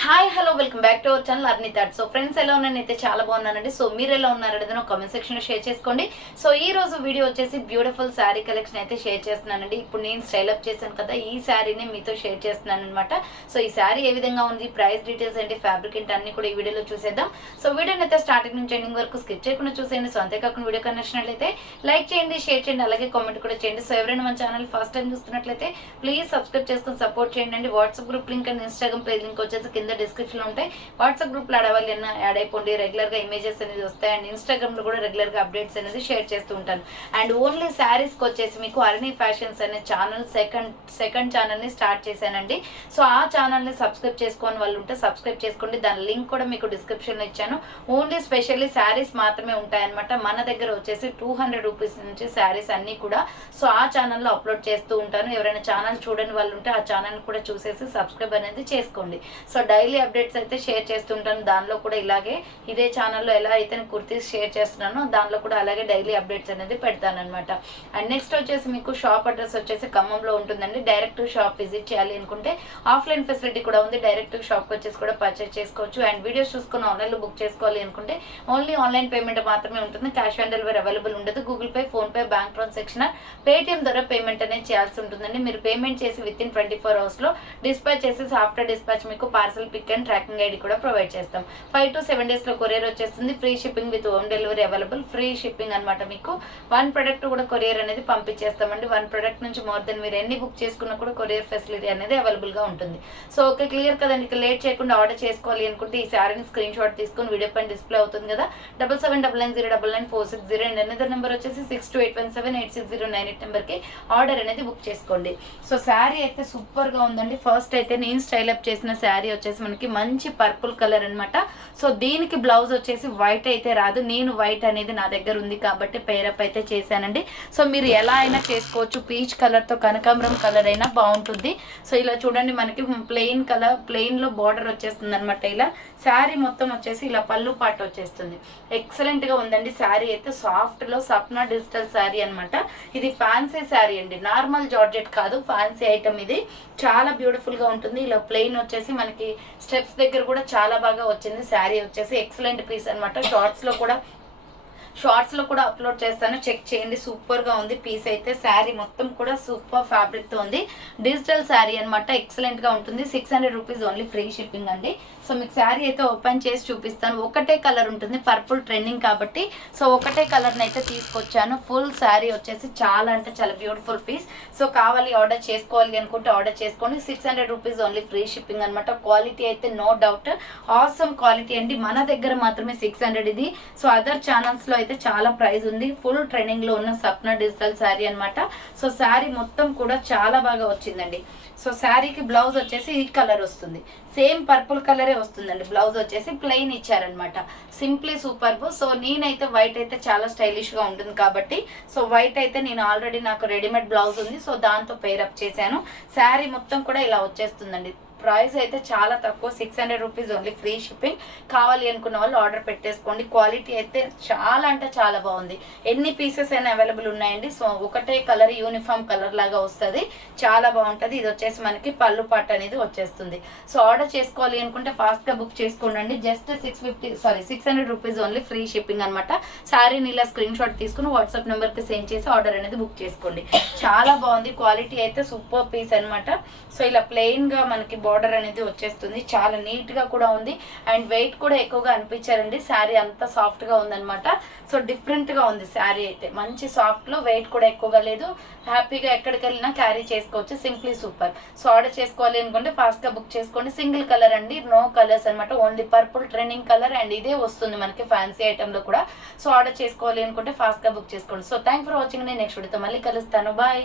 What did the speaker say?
Hi hello welcome back to our channel Arni thought. So friends ఎలా ఉన్నానైతే చాలా బాగున్నానండి. So మీరు ఎలా ఉన్నారనేది కామెంట్ సెక్షన్ లో షేర్ చేసుకోండి. సో ఈ రోజు వీడియో వచ్చేసి బ్యూటిఫుల్ శారీ కలెక్షన్ అయితే షేర్ చేస్తున్నానండి. ఇప్పుడు నేను స్టైల్ అప్ చేశాను కదా, ఈ శారీని మీతో షేర్ చేస్తున్నాను అనమాట. సో ఈ శారీ ఏ విధంగా ఉంది, ప్రైస్ డీటెయిల్స్ ఏంటి, ఫ్యాబ్రిక్ ఏంటి అన్ని కూడా ఈ వీడియోలో చూసేద్దాం. సో వీడియోని అయితే స్టార్టింగ్ నుంచి ఎండింగ్ వరకు స్కిప్ చేయకుండా చూసేయండి. సో అంతేకాకుండా వీడియో కనెక్షనట్లయితే లైక్ చేయండి, షేర్ చేయండి, అలాగే కామెంట్ కూడా చేయండి. సో ఎవరైనా మన ఛానల్ ఫస్ట్ టైం చూస్తున్నట్లయితే ప్లీజ్ సబ్స్క్రైబ్ చేసుకొని సపోర్ట్ చేయండి. WhatsApp group link and Instagram page link వచ్చేసి కింద డిస్క్రిప్షన్ లో ఉంటాయి. వాట్సాప్ గ్రూప్ లో ఆడవాళ్ళు యాడ్ అయిపోండి. రెగ్యులర్ గా ఇమేజెస్ అనేది వస్తాయి అండ్ ఇన్స్టాగ్రామ్ లో కూడా రెగ్యులర్ గా అప్డేట్స్ అనేది షేర్ చేస్తూ ఉంటాను. అండ్ ఓన్లీ శారీస్ కి వచ్చేసి మీకు అరణి ఫ్యాషన్స్ అనే ఛానల్ సెకండ్ ఛానల్ ని స్టార్ట్ చేశానండి. సో ఆ ఛానల్ ని సబ్స్క్రైబ్ చేసుకోని వాళ్ళు ఉంటే సబ్స్క్రైబ్ చేసుకోండి. దాని లింక్ కూడా మీకు డిస్క్రిప్షన్ లో ఇచ్చాను. ఓన్లీ స్పెషల్లీ శారీస్ మాత్రమే ఉంటాయన్నమాట. మన దగ్గర వచ్చేసి 200 రూపీస్ నుంచి శారీస్ అన్ని కూడా సో ఆ ఛానల్లో అప్లోడ్ చేస్తూ ఉంటాను. ఎవరైనా ఛానల్ చూడని వాళ్ళు ఉంటే ఆ ఛానల్ కూడా చూసేసి సబ్స్క్రైబ్ అనేది చేసుకోండి. సో డైలీ అప్డేట్స్ అయితే షేర్ చేస్తుంటాను. దానిలో కూడా ఇలాగే ఇదే ఛానల్లో ఎలా అయితే కుర్తీస్ షేర్ చేస్తున్నానో దానిలో కూడా అలాగే డైలీ అప్డేట్స్ అనేది పెడతాను అనమాట. అండ్ నెక్స్ట్ వచ్చేసి మీకు షాప్ అడ్రస్ వచ్చేసి ఖమ్మంలో ఉంటుందండి. డైరెక్ట్ షాప్ విజిట్ చేయాలి అనుకుంటే ఆఫ్లైన్ ఫెసిలిటీ కూడా ఉంది. డైరెక్ట్ షాప్కి వచ్చేసి కూడా పర్చేస్ చేసుకోవచ్చు. అండ్ వీడియోస్ చూసుకుని ఆన్లైన్లో బుక్ చేసుకోవాలి అనుకుంటే ఓన్లీ ఆన్లైన్ పేమెంట్ మాత్రమే ఉంటుంది. క్యాష్ ఆన్ డెలివరీ అవైలబుల్ ఉండదు. Google pay, phone pay, bank transaction, Paytm ద్వారా పేమెంట్ అనేది చేయాల్సి ఉంటుందండి. మీరు పేమెంట్ చేసి విత్ ఇన్ 24 hours లో డిస్పాచ్ చేసేసి ఆఫ్టర్ డిస్పాచ్ మీకు parcel pick and tracking ID కూడా ప్రొవైడ్ చేస్తాం. 5 to 7 days లో కొరియర్ వచ్చేస్తుంది. Free shipping with home delivery available. Free shipping అనమాట. మీకు 1 ప్రోడక్ట్ కూడా కొరియర్ అనేది పంపించేస్తామండి. 1 ప్రోడక్ట్ నుంచి మోర్ దెన్ మీరు ఎన్ని బుక్ చేసుకున్నా కూడా కొరియర్ ఫెసిలిటీ అనేది అవైలబుల్ గా ఉంటుంది. సో ఓకే, క్లియర్ కదండి. ఇక లేట్ చేయకుండా ఆర్డర్ చేసుకోవాలి అనుకుంటే ఈ శారీని స్క్రీన్ షాట్ తీసుకుని వీడియో పైన డిస్ప్లే అవుతుంది కదా, 7799099460 అండ్ అనదర్ నెంబర్ వచ్చేసి 6281786098 నెంబర్ కి ఆర్డర్ అనేది బుక్ చేసుకోండి. సో శారీ అయితే సూపర్ గా ఉందండి. ఫస్ట్ అయితే నేను స్టైల్ అప్ చేసిన శారీ వచ్చేసి మనకి మంచి పర్పుల్ కలర్ అనమాట. సో దీనికి బ్లౌజ్ వచ్చేసి వైట్ అయితే రాదు. నేను వైట్ అనేది నా దగ్గర ఉంది కాబట్టి పేరప్ అయితే చేశానండి. సో మీరు ఎలా అయినా చేసుకోవచ్చు. పీచ్ కలర్ తో కనకాంబరం కలర్ అయినా బాగుంటుంది. సో ఇలా చూడండి, మనకి ప్లెయిన్ కలర్, ప్లెయిన్ లో బార్డర్ వచ్చేస్తుంది అనమాట. ఇలా శారీ మొత్తం వచ్చేసి ఇలా పళ్ళు పాటు వచ్చేస్తుంది. ఎక్సలెంట్ గా ఉందండి. శారీ అయితే సాఫ్ట్ లో సప్నా డిజిటల్ శారీ అనమాట. ఇది ఫ్యాన్సీ శారీ అండి, నార్మల్ జార్జెట్ కాదు, ఫ్యాన్సీ ఐటమ్. ఇది చాలా బ్యూటిఫుల్ గా ఉంటుంది. ఇలా ప్లెయిన్ వచ్చేసి మనకి స్టెప్స్ దగ్గర కూడా చాలా బాగా వచ్చింది. శారీ వచ్చేసి ఎక్సలెంట్ పీస్ అనమాట. షార్ట్స్ లో కూడా అప్లోడ్ చేస్తాను, చెక్ చేయండి. సూపర్ గా ఉంది పీస్ అయితే. శారీ మొత్తం కూడా సూపర్ ఫ్యాబ్రిక్ తో ఉంది. డిజిటల్ శారీ అనమాట. ఎక్సలెంట్ గా ఉంటుంది. 600 రూపీస్ ఓన్లీ, ఫ్రీ షిప్పింగ్ అండి. సో మీకు శారీ అయితే ఓపెన్ చేసి చూపిస్తాను. ఒకటే కలర్ ఉంటుంది, పర్పుల్ ట్రెండింగ్ కాబట్టి సో ఒకటే కలర్ అయితే తీసుకొచ్చాను. ఫుల్ శారీ వచ్చేసి చాలా అంటే చాలా బ్యూటిఫుల్ పీస్. సో కావాలి ఆర్డర్ చేసుకోవాలి అనుకుంటే ఆర్డర్ చేసుకోండి. 600 రూపీస్ ఓన్లీ, ఫ్రీ షిప్పింగ్ అనమాట. క్వాలిటీ అయితే నో డౌట్ ఆసమ్ క్వాలిటీ అండి. మన దగ్గర మాత్రమే 600 ఇది. సో అదర్ ఛానల్స్ లో అయితే చాలా ప్రైస్ ఉంది. ఫుల్ ట్రెండింగ్ లో ఉన్న సప్నా డిజిటల్ శారీ అనమాట. సో శారీ మొత్తం కూడా చాలా బాగా వచ్చిందండి. సో శారీకి బ్లౌజ్ వచ్చేసి ఈ కలర్ వస్తుంది, సేమ్ పర్పుల్ కలరే వస్తుందండి. బ్లౌజ్ వచ్చేసి ప్లెయిన్ ఇచ్చారనమాట. Simply superb. సో నేనైతే వైట్ అయితే చాలా స్టైలిష్ గా ఉంటుంది కాబట్టి సో వైట్ అయితే నేను ఆల్రెడీ నాకు రెడీమేడ్ బ్లౌజ్ ఉంది, సో దాంతో పేరప్ చేశాను. శారీ మొత్తం కూడా ఇలా వచ్చేస్తుందండి. ప్రైస్ అయితే చాలా తక్కువ, 600 రూపీస్ ఓన్లీ, ఫ్రీ షిప్పింగ్. కావాలి అనుకున్న వాళ్ళు ఆర్డర్ పెట్టేసుకోండి. క్వాలిటీ అయితే చాలా అంటే చాలా బాగుంది. ఎన్ని పీసెస్ అయినా అవైలబుల్ ఉన్నాయండి. సో ఒకటే కలర్, యూనిఫామ్ కలర్ లాగా వస్తుంది, చాలా బాగుంటుంది. ఇది వచ్చేసి మనకి పళ్ళు పాట అనేది వచ్చేస్తుంది. సో ఆర్డర్ చేసుకోవాలి అనుకుంటే ఫాస్ట్ గా బుక్ చేసుకోండి. Just 600 rupees only, free shipping అనమాట. శారీని ఇలా స్క్రీన్ షాట్ తీసుకుని వాట్సాప్ నెంబర్ కి సెండ్ చేసి ఆర్డర్ అనేది బుక్ చేసుకోండి. చాలా బాగుంది. క్వాలిటీ అయితే సూపర్ పీస్ అనమాట. సో ఇలా ప్లెయిన్ గా మనకి బార్డర్ అనేది వచ్చేస్తుంది. చాలా నీట్ గా కూడా ఉంది అండ్ వెయిట్ కూడా ఎక్కువగా అనిపించారండి. శారీ అంతా సాఫ్ట్ గా ఉందన్నమాట. సో డిఫరెంట్ గా ఉంది శారీ అయితే. మంచి సాఫ్ట్ లో, వెయిట్ కూడా ఎక్కువగా లేదు. హ్యాపీగా ఎక్కడికి వెళ్ళినా క్యారీ చేసుకోవచ్చు. Simply super. సో ఆర్డర్ చేసుకోవాలి అనుకుంటే ఫాస్ట్ గా బుక్ చేసుకోండి. సింగిల్ కలర్ అండి, నో కలర్స్ అనమాట. Only purple trending colour and ఇదే వస్తుంది మనకి ఫ్యాన్సీ ఐటమ్ లో కూడా. సో ఆర్డర్ చేసుకోవాలి అనుకుంటే ఫాస్ట్ గా బుక్ చేసుకోండి. So thank for watching. నేను నెక్స్ట్ వీడియోతో మళ్ళీ కలుస్తాను. బాయ్.